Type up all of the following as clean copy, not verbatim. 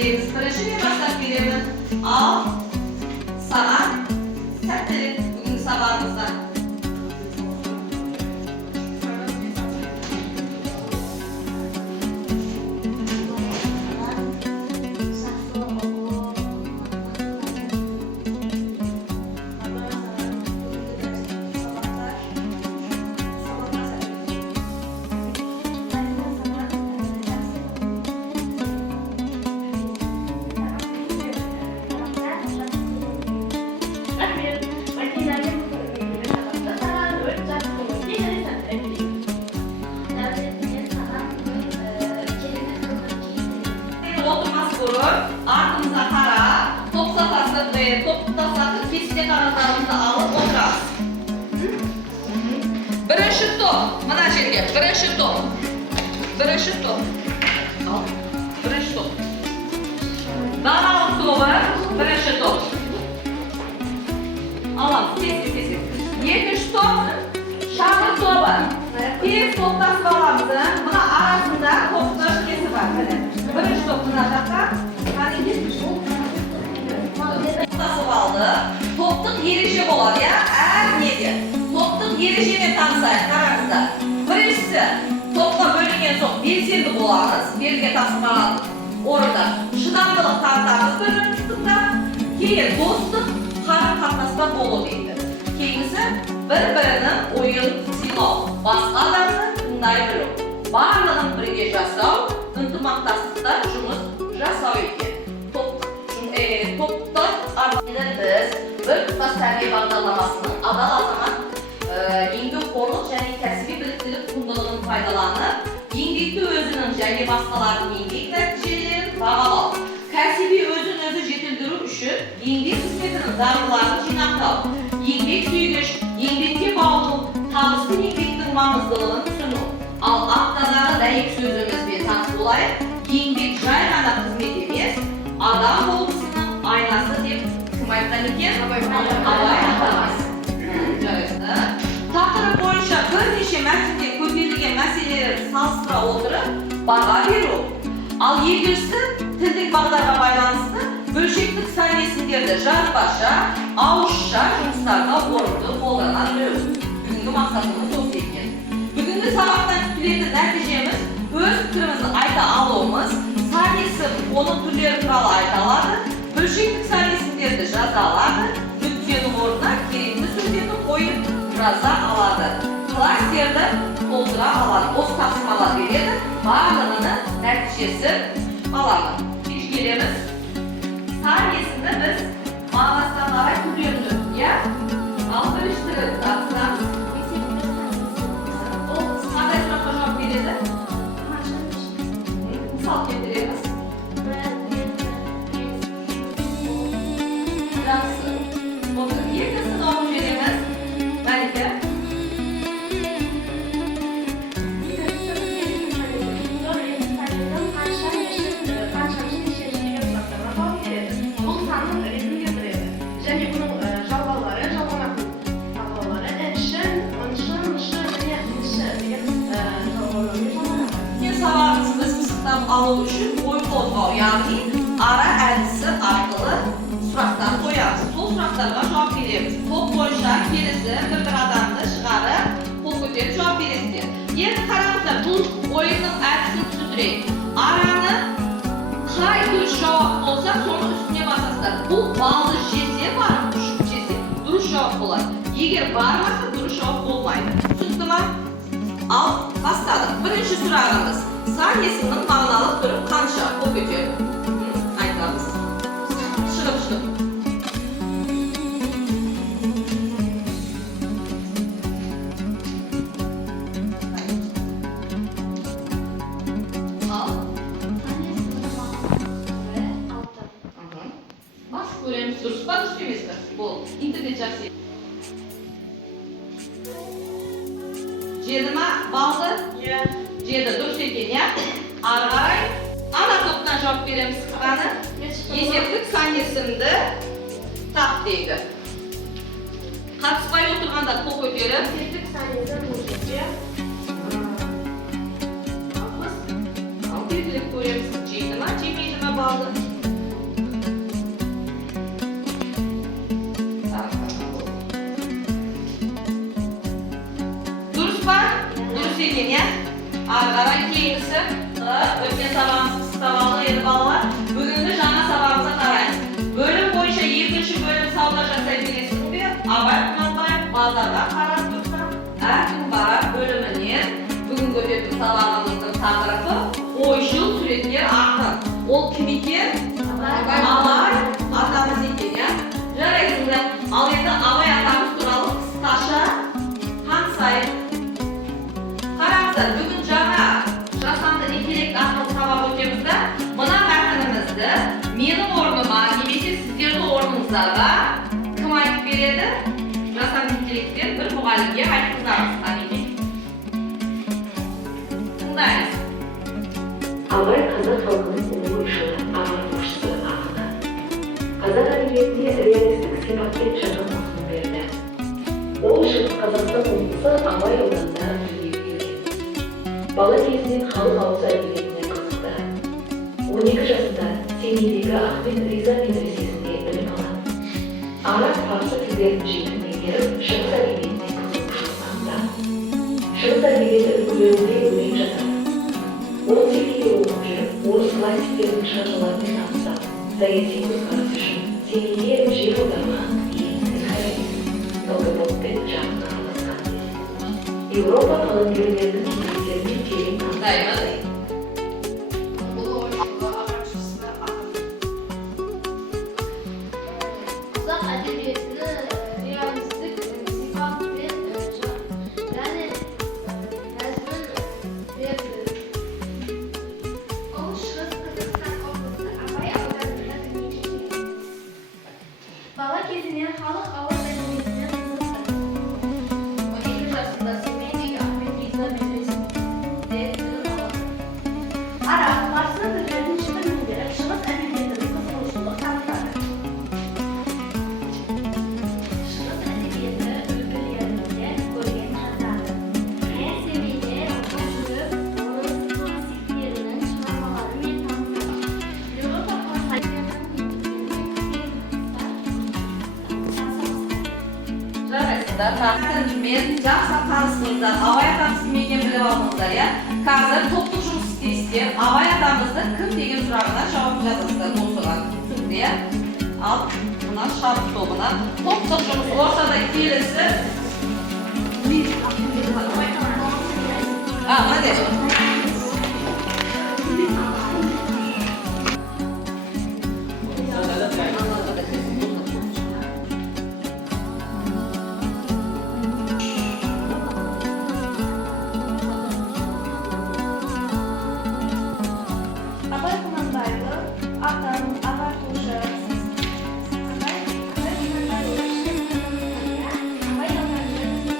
izleyiniz. Birinci başlap beremiz. Al, saat, sәттілік бүгінгі сабағымызда. Ardımıza kara, top safhası ve top tasası kesecek aralarımızda alıp oturarız. Birinci top, mana жерге, birinci top. Birinci top. Al, birinci top. Danалық тобы, birinci top. Alalım, kes. Екінші top, шағыр тобы. Тез топтасып аламыз. Мына арасында топтың кесі бар. Birinci top mına жаққа. Tasıp aldı. Toptuk yerişe болады, ya? Nedir? Toptuk yerişene tanısayın, kararınızda. Birincisi, topla bölünген soq belсенді боламыз. Белге tasıp alalım. Orada шыдамдылық tanıtamыз bölünіп тұтында. Кейін достық, қарым-қатынаста болу дейді. Кейінгісі, бір-бірінің ойын сыйлау, басқа адамды тыңдай білу. Барлығын бірге жасау, ынтымақтастықта жұмыс жасау екен. Topta arasında biz bir tutas terbiye bağlamasının adal azamat еңбек қорлық және кәсіби біліктілік құндылығын пайдаланып, еңбекті өзінің және басқалардың еңбек нәтижелерін бағалау, кәсіби өзін-өзі жетілдіру үшін еңбек қызметінің дағдыларын жинақтау, еңбек сүйгіш, еңбекке баулу, табысты еңбектің маңыздылығын түсіну. Ал аптадағы дәйек сөзімізбен таныс болайық, еңбек жай ғана қызмет емес, адам болмысының aynası деп кім айтқан екен? Абай атамыз. Тақырып бойынша бірнеше мәртебе көтерілген мәселелерді салыстыра отырып баға беру. Ал екіншісі тілдік бағдарға байланысты бөлшектік сәйкесімдерді жазбаша, ауызша жұмыстарға орынды қолдана білу. Бүгінгі мақсатымыз осы екен. Бүгінгі сабақтан күтілетін нәтижеміз өз пікірімізді айта алуымыз, сәйкесім оның түрлері туралы айта алады, бөлшектік сәйкесімдерді жаза алады, нүктенің орнына керекті сөздерді қойып жаза алады. Кластерді толтыра алады, осы тапсырмалар береді, барлығының нәтижесі алады. Келеміз. Сәйкесімді біз мағынасына қарай түрлерді, иә? Ал біріншілігі тапсырамыз. Ол қандай сұраққа жауап береді? Мысал келтіреміз. Жақсы. Осы екісін оқып береміз. Мәлике. Бұл санның ресми келтіреді. Және бұның жалғаулары, жалғанатын тағылаулары әншін, ұншын, ұшы, және ұншы деген жалғаулармен жалғанады. Сабағымыз біз пысықтап алу үшін ой қозғау, яғни ара әдісі арқылы сұрақтар қоямыз. Сол сұрақтарға жауап береміз. Топ бойынша келесі бір адамды шығарып, қол көтеріп жауап бересіздер. Енді қараңыздар, бұл ойынның әдісін түсіндірейік. Араны қай дұрыс жауап болса, соның үстіне басасыздар. Бұл балды жесе бар, жесе дұрыс жауап болады. Егер бармаса, дұрыс жауап болмайды. Түсінді ма? Ал бастадық. Бірінші сұрағымыз. Сан есімнің мағыналық түрі қанша? Қол көтеріп айтамыз. Шығып. Ал. Бас көреміз. Дұрыс па, дұрыс емес пе? Бұл интернет жақсы. Жеді ма балды? Жеді дұрыс екен, я? Ары қарай ана топтан жауап береміз. Қаны есептік сан есімді тап дейді. Қатыспай отырғанда қол көтеріп. Есептік сан есім бұл жерде 60. Ал белгілеп көреміз. Жейді ма, жемейді ма балды? Arkadan keyingisi ötken sabahımız kısıtlamalı yedi balalar. Bugün de жаңа sabahımıza karayız. Bölüm boyunca 7. bölüm sağlaşa sevgilesini bir Abay Kumanbayım bazarda karar tutsa. Erkin Barak bölümünün bugün götürdüğü sabahımızın taqırıfı Oyşul Suretker Akın. Ol kim ekan? Abay atamız ekan ya. Жарайсыңдар. Ал енді Абай атамыз туралы қысқаша хан сайып. Қараңыздар, бүгін жаңа жасанды интеллект арқылы сабақ өтемізді. Мына мәтінімізді менің орныма немесе сіздердің орныңызға кім айтып береді? Жасанды интеллекттен бір мұғалімге айтыңыздарыңыз. Әмене. Тыңдаймыз. Абай қазақ халқының ұлы ойшылы, ағартушысы, ақыны. Қазақ әдебиетіне реалистік сипатпен жаңа мазмұн берді. Ол шығыс Қазақстан облысы Абай ауданында дүниеге келген. Бала кезінен халық ауыз әдебиетіне қызықты. 12 жасында Семейдегі Ахмет Риза медресесінде білім алады. Араб, парсы тілдерін жетік меңгеріп, шығыс әдебиетіне қызығушылық танытады. Шығыс әдебиеті үлгілерінде өлең жазады. 18-де оқып жүріп, орыс классиктерінің шығармаларымен танысып, саяси көзқарас үшін Семейге жер аударған сценарист, ЛГБТ жағына араласқан. Еуропа қаламгерлерінің еңбектерімен терең Тыңдаймыз. Ұлы ойшылы, ағартушысы, ақын. Қазақ әдебиетіне реалистік сипатпен және мәзмұн берді. Ол шығыс Қазақстан облысы Абай ауданында дүниеге келген. Бала кезінен халық ауыз әдебиетіне қызықты. 12 жасында Семейдегі Ахмет Риза медресесінде білім алады. Араб, парсы тілдерін жетік меңгеріп, шығыс әдебиетіне қызығушылық танытады. Шығыс әдебиеті үлгілерінде көрген жазады. Мен Семейде оқып жүріп, орыс классиктерінің шығармаларымен танысып, Еуропа классиктерінің Жарайсыздар, мен жақсы танысыңыздар, Абай атамыз кім екенін біліп алдыңыздар, иә? Қазір топтық жұмыс істейсіздер, Абай атамыздың кім деген сұрағына жауап жазасыздар осыған түсінді, иә? Ал мына шабыт тобына топтық жұмыс ортада келісі. Молодец. Абай Құнанбайұлы, ақын, ағартушы. Абай Құнанбайұлы, Абай ауданында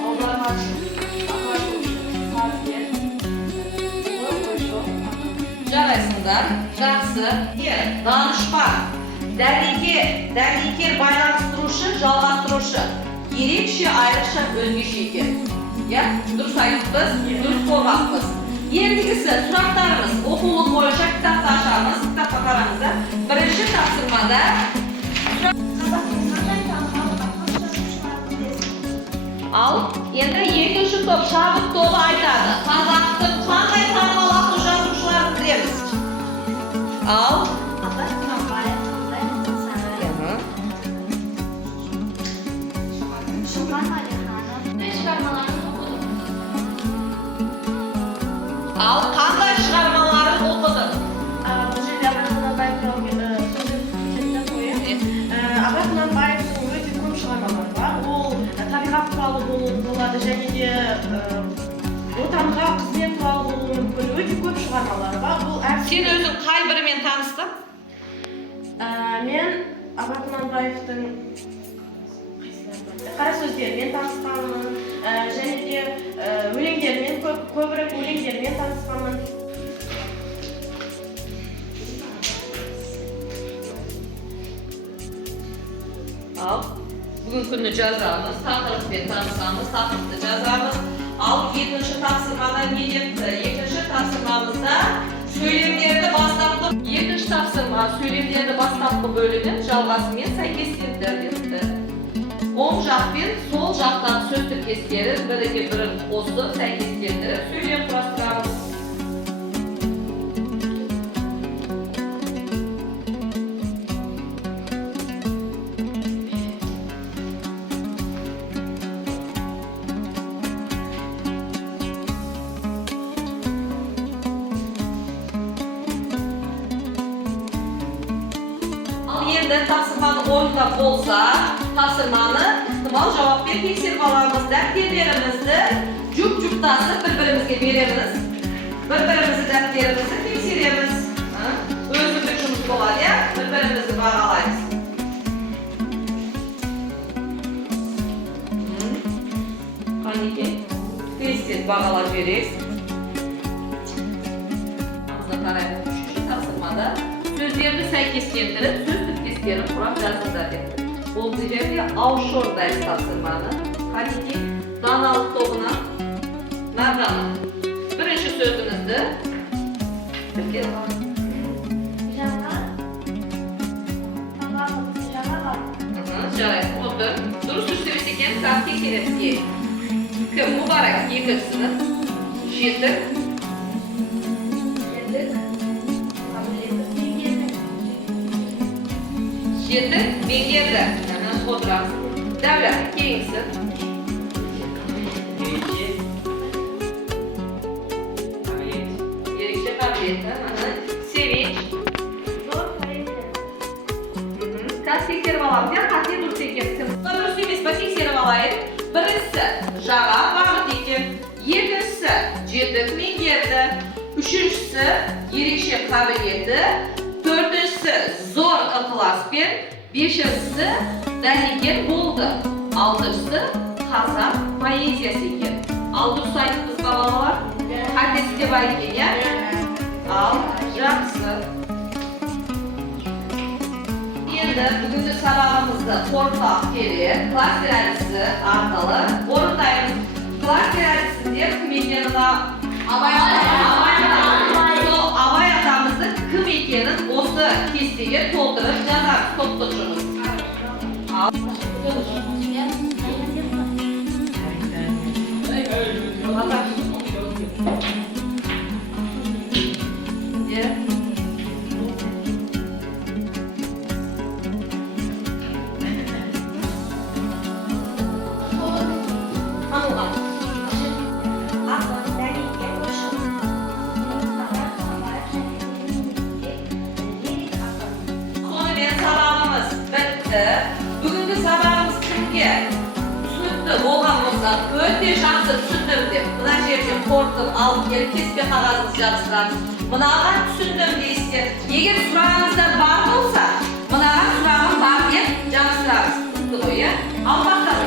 аудармашы, ағартушы, сазгер, ұлы ойшыл, ақын. Жарайсыңдар, жақсы, данышпан, дәрігер байланыстырушы, жалғастырушы, ерекше айрықша өзгеше екен. Ya, dұрыс айтыппыз, дұрыс қорғаппыз. Ендігісі сұрақтарымыз оқулық бойынша кітапты ашамыз, кітапқа қараңыздар. Бірінші тапсырмада ал енді екінші топ шабыт тобы айтады. Қазақтың қандай танымал ақын жазушыларын білеміз. Ал Абай Құнанбаев қандай сценарий? Шолпан Әлиханов шығармаларын оқыдым. ал қандай шығармаларын оқыдың? Бұл жерде Абай Құнанбаев туралы сөзден қойып, Абай Құнанбаевтың өте көп шығармалары бар. Ол табиғат туралы болады және де отанға қызмет туралы болуы мүмкін. Өте көп шығармалары бар. Бұл Сен өзің қай бірімен таныстың? мен Абай Құнанбаевтың қара сөздерімен танысқанмын, және де өлеңдерімен, көбірек өлеңдерімен танысқанмын. Al, bugün күні жазамыз, тақырыппен танысамыз, тақырыпты жазамыз. Ал екінші тапсырмада не депті? Екінші тапсырмамызда сөйлемдерді бастапқы. Екінші тапсырма сөйлемдерді бастапқы бөлігін жалғасымен сәйкестендір депті. oң жақ пен сол жақтан сөз тіркестерін біріге бірін қосып сәйкестендіріп сөйлем құрастырамыз. Енді тапсырманы орындап болса, тапсырманы ықтимал жауаппен тексеріп аламыз. Дәптерлерімізді жұп-жұптасып бір-бірімізге береміз. Бір-бірімізді дәптерімізді тексереміз. Өзіндік жұмыс болады, я? Бір-бірімізді бағалаймыз. Қанеке? Тесттен бағалап бересіз. Ağzına қараймыз. Үшінші тапсырмада сөздерді сәйкестендіріп, сөз тіркестерін құрап жазыңдар депті. Ол жерде аушордайыз тапсырманы. Қанеке? Даналық тобына нарданы. Бірінші сөзімізді тіркеп аламыз. Жарайды, отыр. Дұрыс сөйлесе екен, сағат тексеремізге. Кім? Мұбарак, екі сынып. Жетік. Жетік, меңгерді. Отырамыз. Дәулет, кейінгісі. Ерекше қабілеті. Севич. Қазір тексеріп аламыз. Қате дұрыс екен. Дұрыс емес, тексеріп алайық. Біріншісі жаға бағыт екен. Екіншісі жетік меңгерді. Үшіншісі ерекше қабілеті. Төртіншісі зор ықыласпен. Бешіншісі дәнекер болды. Алтыншысы қазақ поэзиясы екен. Ал дұрыс айтыңыз балалар. Қатесі де бар екен, я? Ал жақсы. Енді бүгінгі сабағымызды қорытпақ керек. Кластер әдісі арқылы орындаймыз. Кластер әдісінде кім екенін Абай атамыздың кім екенін осы кестеге толтырып жазамыз. Топтық жұмыс. Бүгінгі сабағымыз кімге түсінікті болған болса, өте жақсы түсіндім деп, мына жерде қорытып алып келіп кеспе қағазыңызды жабыстырамыз. Мынаған түсіндім дейсіздер. Егер сұрағыңыздар бар болса, мынаған сұрағым бар деп жабыстырамыз. Түсінікті ғой, иә? Ал бақтасы